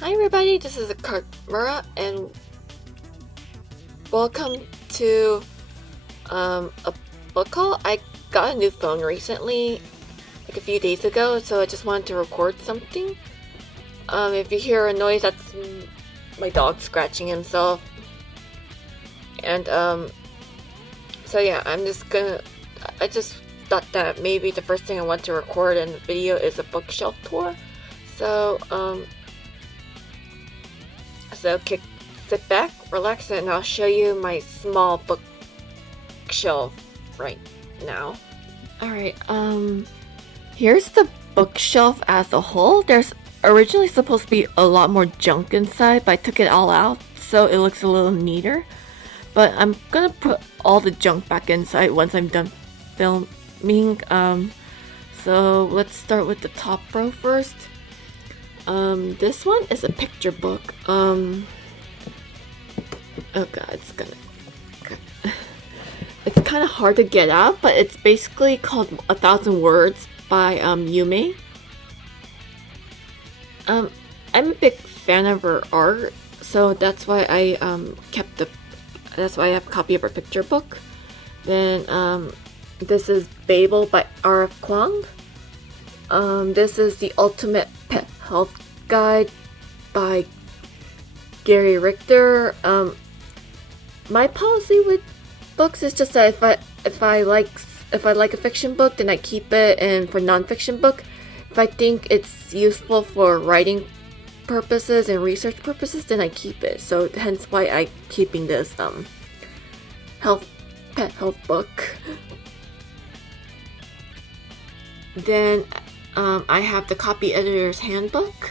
Hi everybody, this is Ecargmura and welcome to a book haul. I got a new phone recently, like a few days ago, so I just wanted to record something. If you hear a noise, that's my dog scratching himself. And so yeah, I just thought that maybe the first thing I want to record in the video is a bookshelf tour. So sit back, relax, and I'll show you my small bookshelf right now. Alright, here's the bookshelf as a whole. There's originally supposed to be a lot more junk inside, but I took it all out so it looks a little neater. But I'm gonna put all the junk back inside once I'm done filming. So let's start with the top row first. This one is a picture book. Oh god, it's kind of hard to get out, but it's basically called 1,000 Words by Yume. I'm a big fan of her art, so that's why I that's why I have a copy of her picture book. Then this is Babel by R.F. Kuang. This is the Ultimate Pet Health Guide by Gary Richter. My policy with books is just that if I like a fiction book, then I keep it, and for non-fiction book, if I think it's useful for writing purposes and research purposes, then I keep it. So hence why I'm keeping this pet health book. Then I have the Copy Editor's Handbook.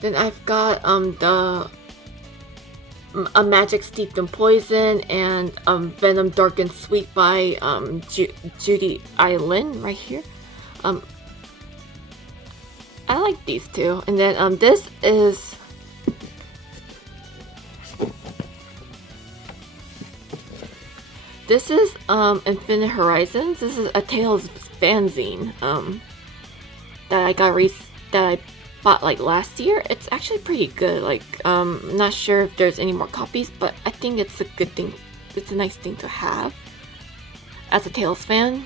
Then I've got A Magic Steeped in Poison and Venom Dark and Sweet by Judy Lin right here. I like these two. And then this is Infinite Horizons. This is a Tales fanzine that I bought like last year. It's actually pretty good. Like I'm not sure if there's any more copies, but I think it's a good thing. It's a nice thing to have as a Tales fan.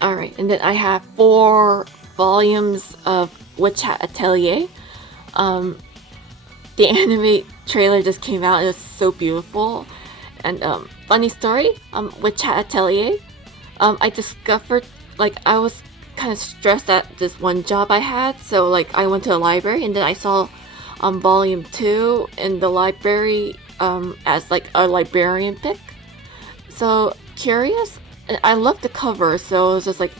Alright, and then I have 4 volumes of Witch Hat Atelier. The anime trailer just came out. It was so beautiful. And funny story, Witch Hat Atelier, I discovered, like, I was kind of stressed at this one job I had, so like I went to the library and then I saw volume 2 in the library as like a librarian pick. So curious, and I loved the cover, so it was just like,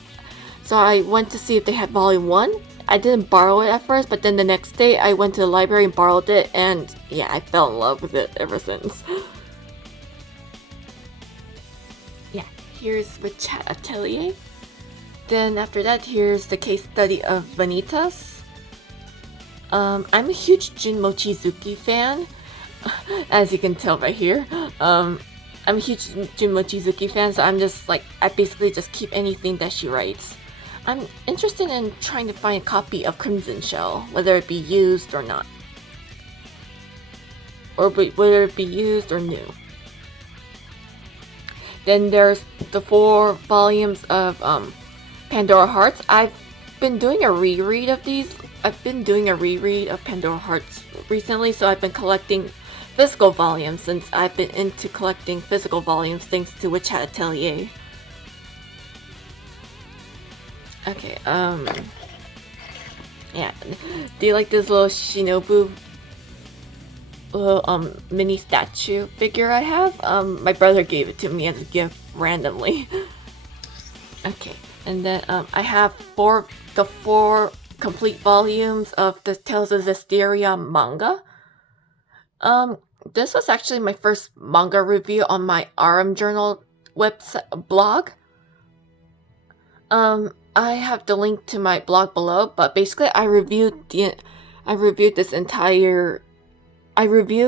so I went to see if they had volume 1. I didn't borrow it at first, but then the next day I went to the library and borrowed it, and yeah, I fell in love with it ever since. Yeah, here's Witch Hat Atelier. Then after that, here's the case study of Vanitas. I'm a huge Jin Mochizuki fan, as you can tell right here. I'm a huge Jin Mochizuki fan, so I'm just like, I basically just keep anything that she writes. I'm interested in trying to find a copy of Crimson Shell, whether it be used or not. Or whether it be used or new. Then there's the 4 volumes of Pandora Hearts. I've been doing a reread of these. I've been doing a reread of Pandora Hearts recently, so I've been collecting physical volumes since I've been into collecting physical volumes thanks to Witch Hat Atelier. Okay, yeah. Do you like this little Shinobu little mini statue figure I have? My brother gave it to me as a gift randomly. Okay, and then I have the 4 complete volumes of the Tales of Zestiria manga. This was actually my first manga review on my arumjournal website blog. I have the link to my blog below, but basically I reviewed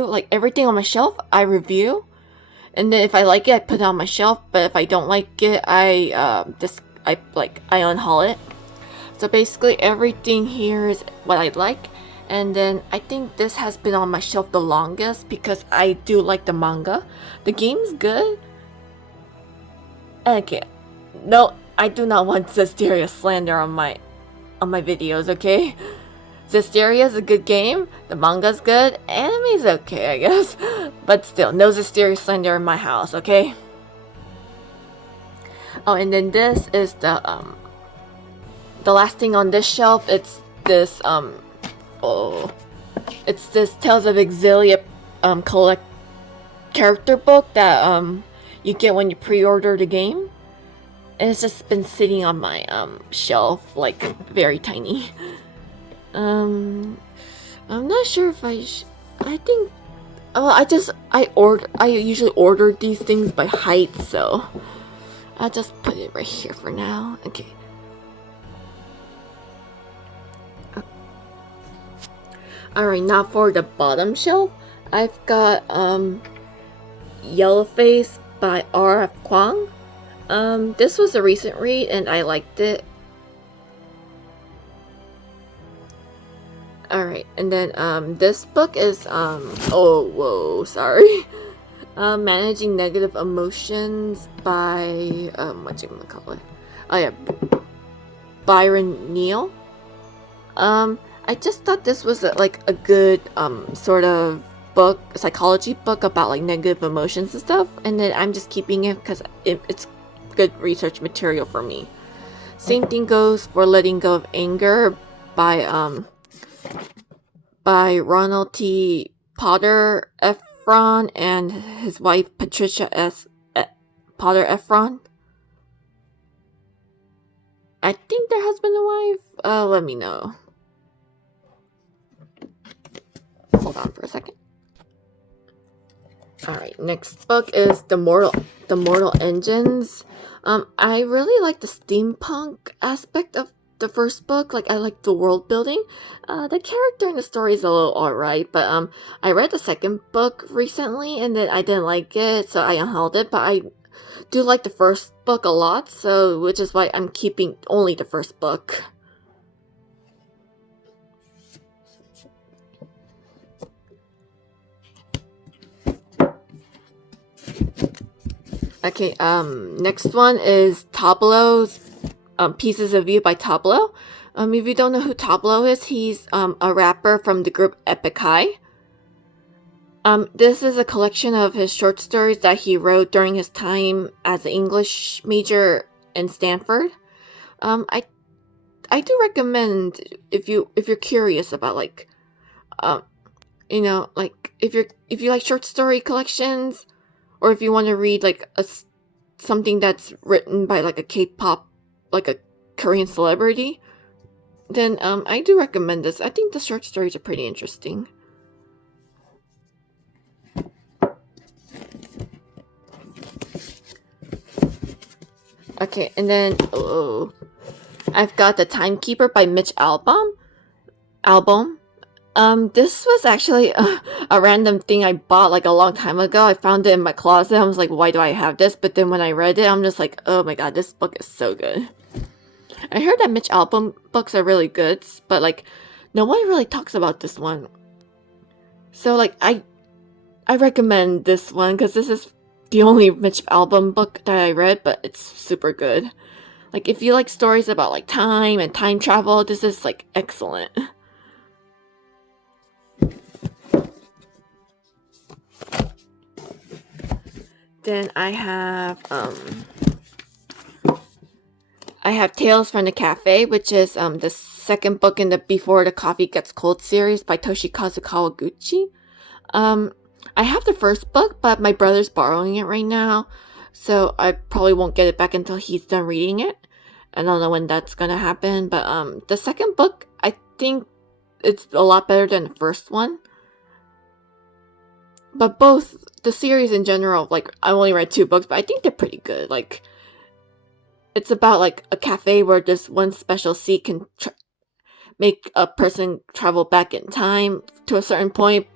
like everything on my shelf. I review, and then if I like it, I put it on my shelf. But if I don't like it, I I unhaul it. So basically everything here is what I like. And then I think this has been on my shelf the longest because I do like the manga. The game's good. Okay. No, I do not want Zestiria slander on my videos, okay? Zestiria is a good game, the manga's good, anime's okay, I guess. But still, no Zestiria slander in my house, okay? Oh, and then this is the last thing on this shelf. It's this it's this Tales of Exilia collect character book that you get when you pre-order the game. And it's just been sitting on my shelf, like very tiny. I'm not sure if I think I usually order these things by height, so I'll just put it right here for now. Okay. Alright, now for the bottom shelf, I've got Yellowface by R.F. Kuang. This was a recent read and I liked it. Alright, and then this book is Managing Negative Emotions by whatchamacallit? Oh yeah, Byron Neal. I just thought this was a good sort of book, psychology book about like negative emotions and stuff, and then I'm just keeping it because it's good research material for me. Same thing goes for Letting Go of Anger by Ronald T. Potter Efron and his wife Patricia S. Potter Efron. I think they're husband and wife. Let me know. Hold on for a second. Alright, next book is The Mortal Engines. I really like the steampunk aspect of the first book. Like, I like the world building. The character in the story is a little alright, but I read the second book recently and then I didn't like it, so I unhauled it, but I do like the first book a lot, so which is why I'm keeping only the first book. Okay, next one is Tableau's Pieces of You by Tableau. If you don't know who Tableau is, he's a rapper from the group Epic High. This is a collection of his short stories that he wrote during his time as an English major in Stanford. I do recommend if you're curious about like if you like short story collections, or if you want to read like something that's written by like a K-pop, like a Korean celebrity, then I do recommend this. I think the short stories are pretty interesting. Okay, and then I've got The Timekeeper by Mitch Albom. This was actually a random thing I bought like a long time ago. I found it in my closet. I was like, why do I have this? But then when I read it, I'm just like, oh my god, this book is so good. I heard that Mitch Albom books are really good, but like no one really talks about this one. So like I recommend this one because this is the only Mitch Albom book that I read, but it's super good. Like if you like stories about like time and time travel, this is like excellent. Then I have Tales from the Cafe, which is the second book in the Before the Coffee Gets Cold series by Toshikazu Kawaguchi. I have the first book, but my brother's borrowing it right now, so I probably won't get it back until he's done reading it. I don't know when that's gonna happen, but the second book, I think it's a lot better than the first one. But both the series in general, like I only read 2 books, but I think they're pretty good. Like it's about like a cafe where this one special seed can make a person travel back in time to a certain point,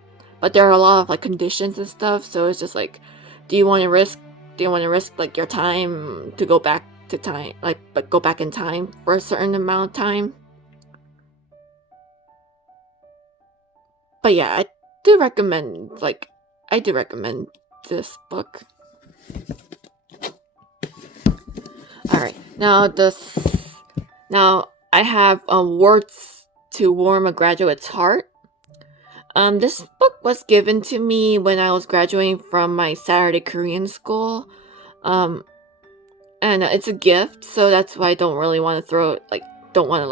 but there are a lot of like conditions and stuff. So it's just like, do you want to risk like your time to go back to time, but go back in time for a certain amount of time. But yeah, I do recommend this book. Alright, now I have Words to Warm a Graduate's Heart. This book was given to me when I was graduating from my Saturday Korean school. And it's a gift, so that's why I don't really want to throw it, don't want to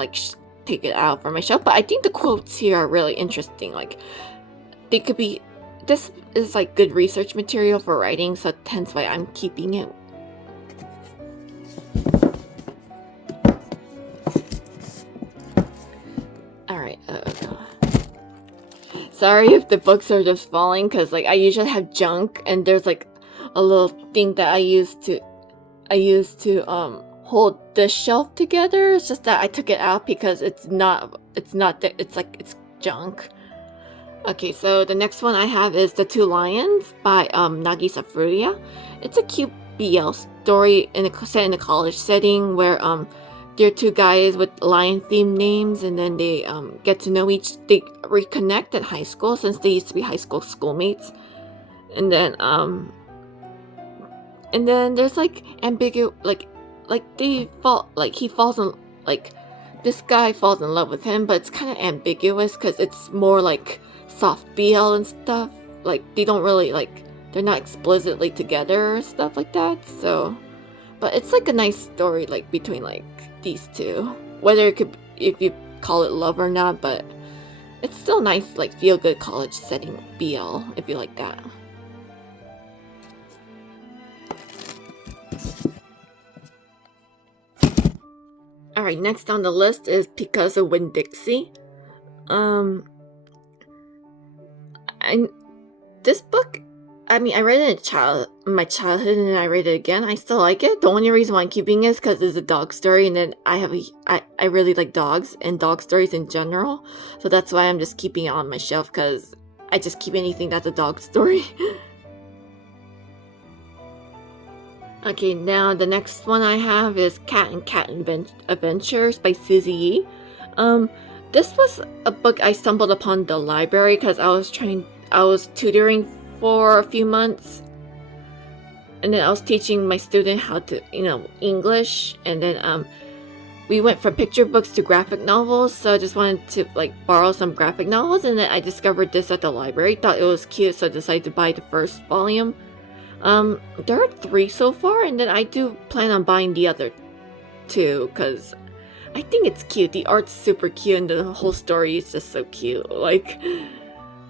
take it out for my shelf. But I think the quotes here are really interesting. They could be, this is good research material for writing, so hence why I'm keeping it. Alright, sorry if the books are just falling, because I usually have junk, and there's a little thing that I use to hold this shelf together. It's just that I took it out because it's junk. Okay, so the next one I have is The Two Lions by Nagisa Furuya. It's a cute BL story set in a college setting where there are two guys with lion-themed names, and then they get to know they reconnect at high school since they used to be high school schoolmates. And then there's ambiguous, this guy falls in love with him, but it's kind of ambiguous because it's more soft BL and stuff. They don't really they're not explicitly together or stuff like that. So, but it's a nice story between these two, whether if you call it love or not, but it's still nice feel good college setting BL if you like that. Alright, next on the list is Because of Winn-Dixie. This book, I read it in my childhood, and then I read it again. I still like it. The only reason why I'm keeping it is because it's a dog story, and then I really like dogs and dog stories in general. So that's why I'm just keeping it on my shelf, because I just keep anything that's a dog story. Okay, now the next one I have is Cat and Cat Adventures by Susie Yi. This was a book I stumbled upon the library because I was tutoring for a few months, and then I was teaching my student how to, English, and then we went from picture books to graphic novels, so I just wanted to borrow some graphic novels, and then I discovered this at the library, thought it was cute, so I decided to buy the first volume. There are 3 so far, and then I do plan on buying the other 2, because I think it's cute. The art's super cute, and the whole story is just so cute.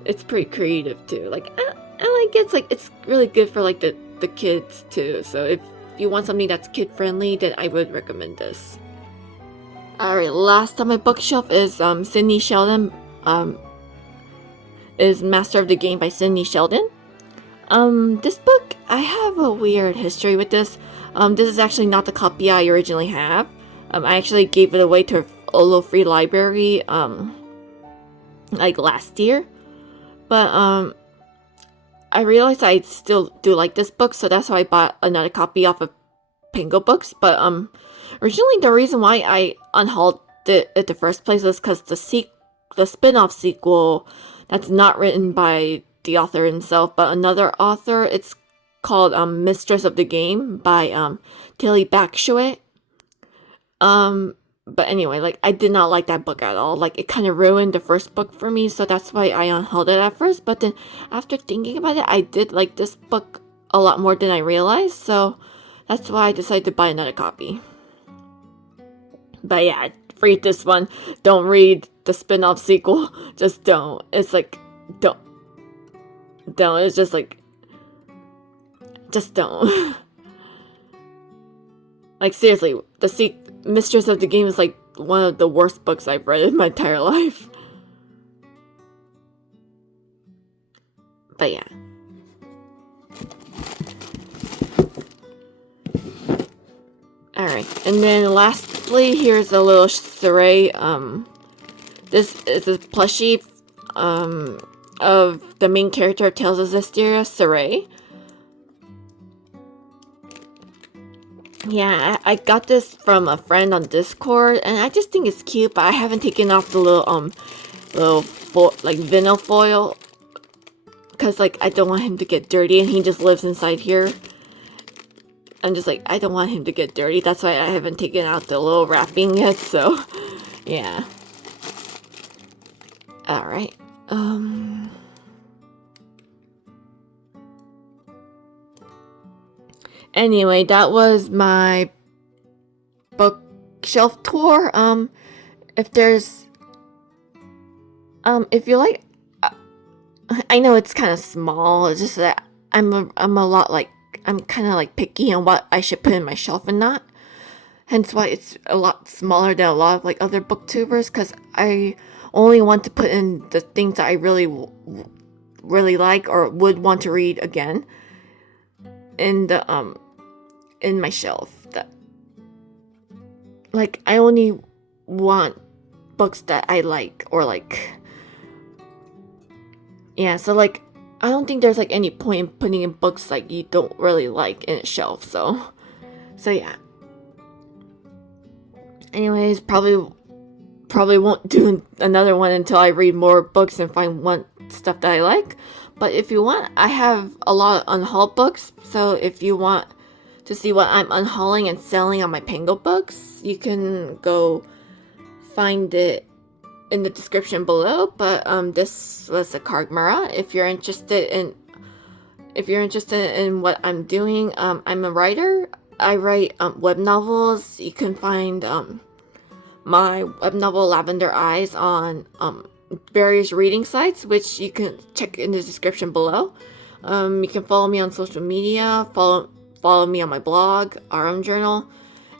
It's pretty creative too. It's really good for the kids too. So if you want something that's kid friendly, then I would recommend this. Alright, last on my bookshelf is Sidney Sheldon. Is Master of the Game by Sidney Sheldon. This book, I have a weird history with this. This is actually not the copy I originally have. I actually gave it away to a little free library, last year. But, I realized I still do like this book, so that's why I bought another copy off of Pango Books. But, originally the reason why I unhauled it in the first place was because the spin-off sequel that's not written by the author himself, but another author. It's called Mistress of the Game by Tilly Backshaway. But anyway, I did not like that book at all. It kind of ruined the first book for me, so that's why I unhauled it at first. But then after thinking about it, I did like this book a lot more than I realized, so that's why I decided to buy another copy. But yeah, read this one. Don't read the spin-off sequel. Just don't. It's don't. It's just just don't. Seriously, Mistress of the Game is one of the worst books I've read in my entire life. But yeah. Alright, and then lastly, here's a little Saray. This is a plushie of the main character of Tales of Zestiria, Saray, Yeah, I got this from a friend on Discord, and I just think it's cute, but I haven't taken off the little like vinyl foil, because like I don't want him to get dirty, and he just lives inside here. I'm just like, I don't want him to get dirty. That's why I haven't taken out the little wrapping yet. So yeah. All right. Anyway, that was my bookshelf tour. If there's if you like, I know it's kind of small. It's just that I'm a lot like, I'm kind of like picky on what I should put in my shelf and not. Hence why it's a lot smaller than a lot of like other booktubers, because I only want to put in the things that I really like or would want to read again in the in my shelf. That, like, I only want books that I like, or like, yeah, so like I don't think there's like any point in putting in books like you don't really like in a shelf. So yeah. Anyways, probably won't do another one until I read more books and find one stuff that I like. But if you want, I have a lot of unhauled books. So if you want to see what I'm unhauling and selling on my Pango Books, you can go find it in the description below. But this was Ecargmura. If you're interested in what I'm doing, I'm a writer. I write web novels. You can find my web novel Lavender Eyes on various reading sites, which you can check in the description below. You can follow me on social media. Follow me on my blog, arumjournal.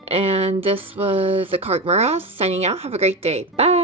And this was Ecargmura signing out. Have a great day. Bye.